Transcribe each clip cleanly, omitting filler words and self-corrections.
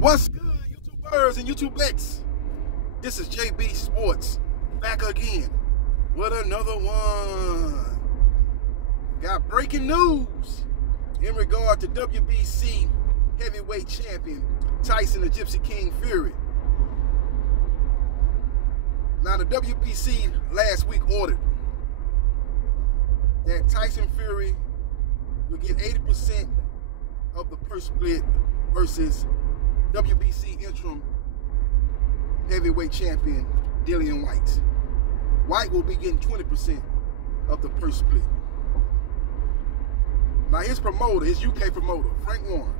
What's good, YouTubers and YouTubettes? This is JB Sports back again with another one. Got breaking news in regard to WBC heavyweight champion Tyson the Gypsy King Fury. Now, the WBC last week ordered that Tyson Fury would get 80% of the purse split versus WBC interim heavyweight champion Dillian Whyte. Whyte will be getting 20% of the purse split. Now, his promoter, his UK promoter, Frank Warren,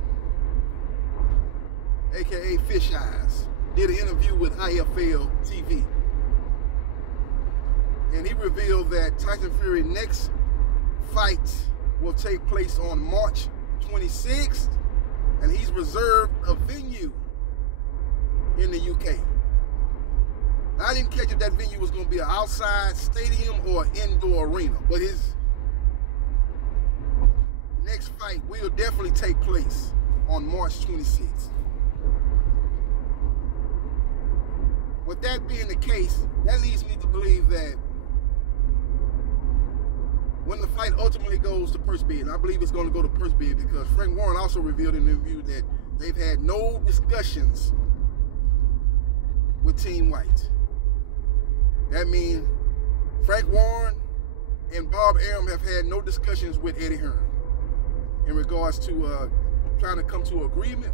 aka Fish Eyes, did an interview with IFL TV. And he revealed that Tyson Fury's next fight will take place on March 26th, and he's reserved a venue in the UK. Now, I didn't catch if that venue was going to be an outside stadium or indoor arena, but his next fight will definitely take place on March 26th. With that being the case, that leads me to believe that when the fight ultimately goes to purse bid, and I believe it's going to go to purse bid because Frank Warren also revealed in the interview that they've had no discussions with Team Whyte. That means Frank Warren and Bob Arum have had no discussions with Eddie Hearn in regards to trying to come to an agreement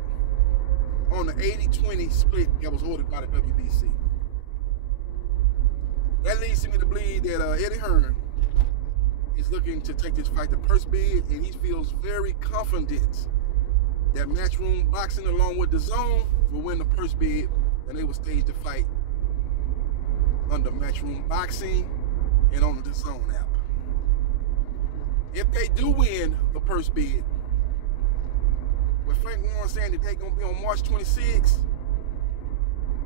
on the 80-20 split that was ordered by the WBC. That leads me to believe that Eddie Hearn is looking to take this fight to purse bid, and he feels very confident that Matchroom Boxing along with DAZN will win the purse bid, and they will stage the fight under Matchroom Boxing and on the DAZN app. If they do win the purse bid, with Frank Warren saying that they're going to be on March 26th,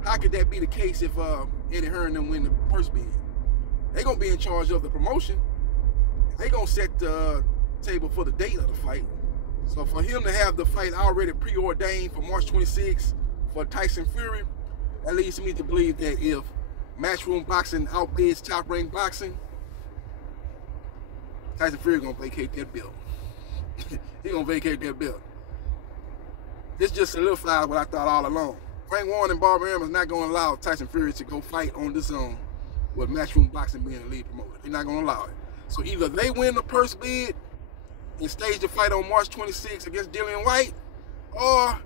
how could that be the case if Eddie Hearn didn't win the purse bid? They're going to be in charge of the promotion. They're going to set the table for the date of the fight. So for him to have the fight already preordained for March 26th for Tyson Fury, that leads me to believe that if Matchroom Boxing outbids Top Rank Boxing, Tyson Fury going to vacate that belt. He's going to vacate that belt. This just solidifies what I thought all along. Frank Warren and Bob Arum is not going to allow Tyson Fury to go fight on DAZN with Matchroom Boxing being the lead promoter. They're not going to allow it. So either they win the purse bid and stage the fight on March 26th against Dillian Whyte, or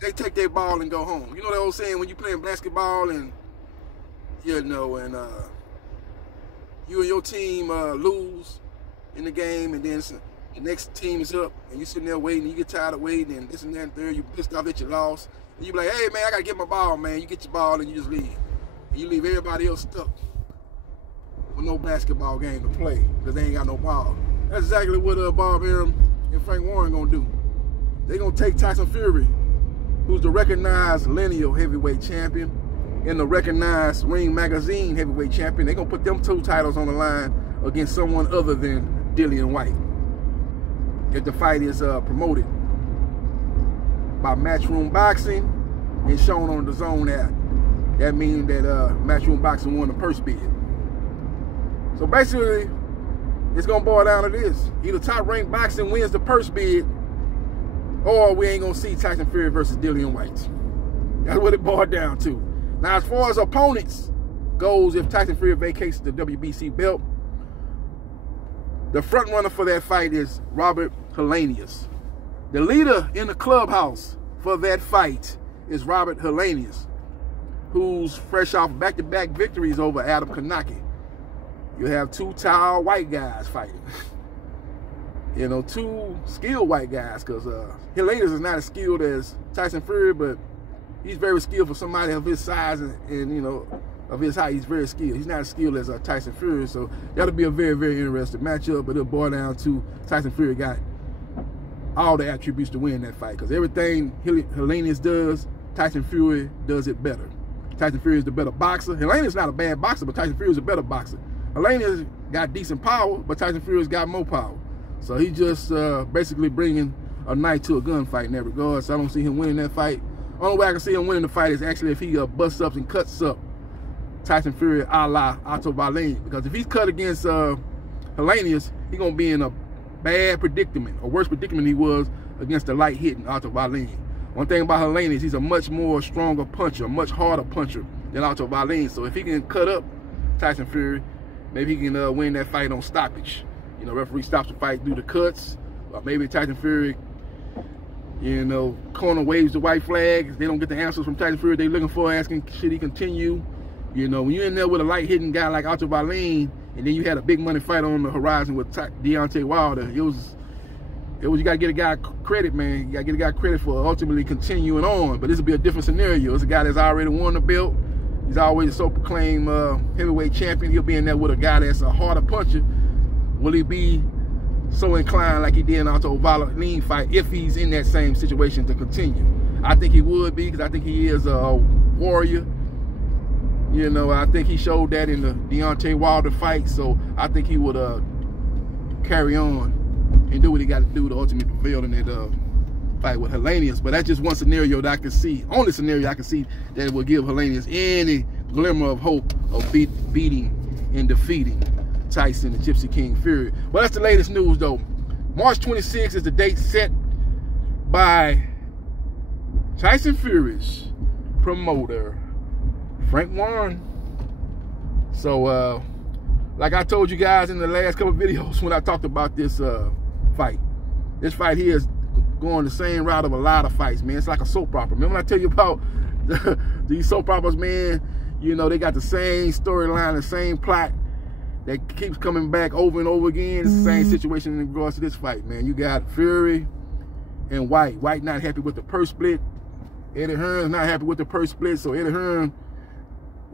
they take their ball and go home. You know that old saying when you're playing basketball and you know, and you and your team lose in the game, and then the next team is up, and you're sitting there waiting, and you get tired of waiting, and this and that and third, you pissed off that you lost, and you be like, hey man, I gotta get my ball, man. You get your ball and you just leave. And you leave everybody else stuck with no basketball game to play because they ain't got no ball. That's exactly what Bob Arum and Frank Warren gonna do. They gonna take Tyson Fury, who's the recognized lineal heavyweight champion and the recognized Ring Magazine heavyweight champion. They gonna put them two titles on the line against someone other than Dillian Whyte. If the fight is promoted by Matchroom Boxing and shown on the DAZN app, that means that Matchroom Boxing won the purse bid. So basically, it's gonna boil down to this: either Top Rank Boxing wins the purse bid, or we ain't gonna see Tyson Fury versus Dillian Whyte. That's what it boiled down to. Now, as far as opponents goes, if Tyson Fury vacates the WBC belt, the front runner for that fight is Robert Helenius. The leader in the clubhouse for that fight is Robert Helenius, who's fresh off back-to-back victories over Adam Kanaki. You have two tall white guys fighting. You know, two skilled white guys, because Helenius is not as skilled as Tyson Fury, but he's very skilled for somebody of his size and you know, of his height. He's very skilled. He's not as skilled as Tyson Fury, so that'll be a very, very interesting matchup, but it'll boil down to Tyson Fury got all the attributes to win that fight, because everything Helenius does, Tyson Fury does it better. Tyson Fury is the better boxer. Helenius is not a bad boxer, but Tyson Fury is a better boxer. Helenius got decent power, but Tyson Fury's got more power. So he's just basically bringing a knife to a gunfight in that regard, so I don't see him winning that fight. Only way I can see him winning the fight is actually if he busts up and cuts up Tyson Fury a la Otto Wallin. Because if he's cut against Helenius, he's going to be in a bad predicament, a worse predicament he was against the light-hitting Otto Wallin. One thing about Helenius, he's a much more stronger puncher, a much harder puncher than Otto Wallin. So if he can cut up Tyson Fury, maybe he can win that fight on stoppage. You know, referee stops the fight due to cuts, or maybe Tyson Fury, you know, corner waves the white flag. They don't get the answers from Tyson Fury they're looking for, asking should he continue. You know, when you're in there with a light-hitting guy like Otto Wallin, and then you had a big money fight on the horizon with Deontay Wilder, it was you gotta get a guy credit, man. You gotta get a guy credit for ultimately continuing on. But this will be a different scenario. It's a guy that's already won the belt. He's always a so-proclaimed heavyweight champion. He'll be in there with a guy that's a harder puncher. Will he be so inclined like he did in Otto Wallin fight if he's in that same situation to continue? I think he would be, because I think he is a warrior. You know, I think he showed that in the Deontay Wilder fight, so I think he would carry on and do what he got to do to ultimately prevail in that fight with Helenius. But that's just one scenario that I can see, only scenario I can see that will give Helenius any glimmer of hope of beating and defeating Tyson, the Gypsy King Fury. But that's the latest news, though. March 26th is the date set by Tyson Fury's promoter, Frank Warren. So, like I told you guys in the last couple of videos when I talked about this fight here is going the same route of a lot of fights, man. It's like a soap opera. Remember when I tell you about these soap operas, man? You know, they got the same storyline, the same plot that keeps coming back over and over again. It's the same situation in regards to this fight, man. You got Fury and Whyte. Whyte not happy with the purse split. Eddie Hearn's not happy with the purse split, so Eddie Hearn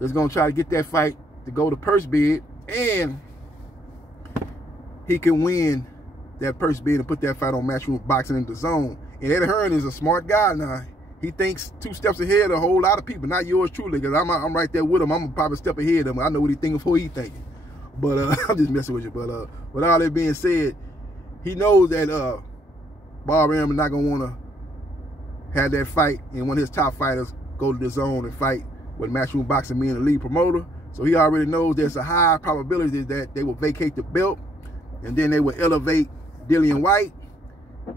is going to try to get that fight to go to purse bid, and he can win that purse bid and put that fight on Matchroom Boxing in the zone. And Eddie Hearn is a smart guy now. He thinks 2 steps ahead of a whole lot of people, not yours truly, because I'm right there with him. I'm probably a step ahead of him. I know what he's thinking before he's thinking. But I'm just messing with you. But with all that being said, he knows that Bob Arum is not going to want to have that fight and one of his top fighters go to the zone and fight with Matchroom Boxing being the lead promoter. So he already knows there's a high probability that they will vacate the belt, and then they will elevate Dillian Whyte,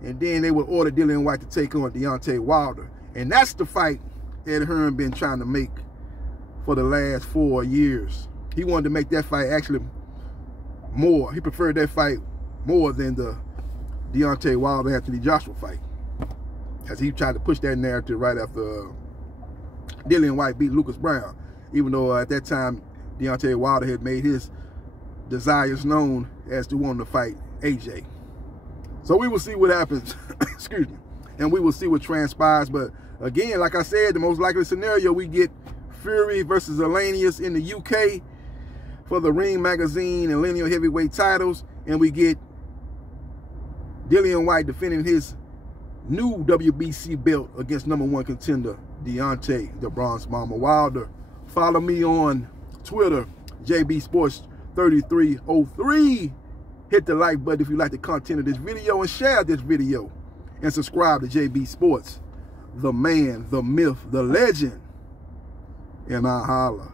and then they will order Dillian Whyte to take on Deontay Wilder. And that's the fight Eddie Hearn been trying to make for the last 4 years. He wanted to make that fight actually more. He preferred that fight more than the Deontay Wilder Anthony Joshua fight, as he tried to push that narrative right after Dillian Whyte beat Lucas Brown, even though at that time Deontay Wilder had made his desires known as to wanting to fight AJ. So we will see what happens, excuse me, and we will see what transpires. But again, like I said, the most likely scenario, we get Fury versus Helenius in the UK for the Ring Magazine and lineal heavyweight titles, and we get Dillian Whyte defending his new WBC belt against #1 contender Deontay the Bronze Mama Wilder. Follow me on Twitter, JBsports 3303. Hit the like button if you like the content of this video, and share this video, and subscribe to JB Sports, the man, the myth, the legend, and I holla.